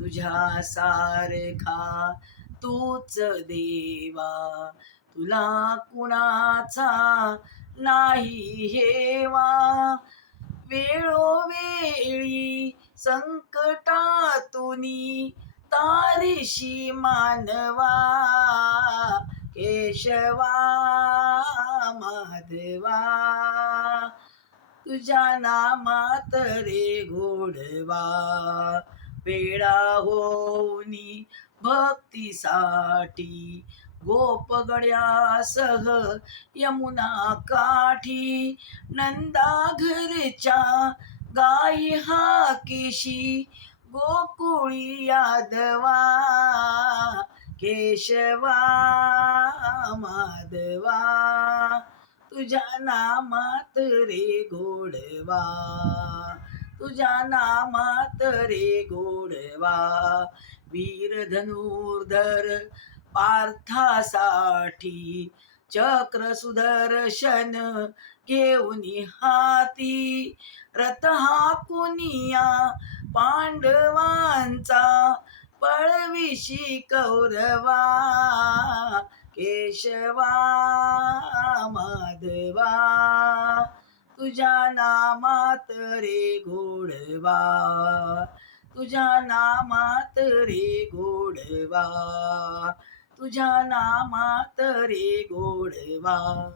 तुझ्या सारखा तूच देवा. तुला कुणाचा नाही हेवा. वेळोवेळी संकटातून तारिशी मानवा. केशवा माधवा. तुझ्या नामात रे गोडवा वेळा होनी भक्तीसाठी गोपगड्यासह यमुना काठी नंदा घरच्या गाई हा केशी गोकुळी यादवा केशवा माधवा तुझ्या नामात रे गोडवा. तुझ्या नामात रे गोडवा. वीर धनुर्धर पार्थासाठी चक्र सुदर्शन घेऊन हाती. रथ हा कुनिया पांडवांचा पळविशी कौरवा. केशवा माधवा. तुझ्या नामात रे गोडवा. तुझ्या नामात रे गोडवा. तुझ्या नामात रे गोडवा.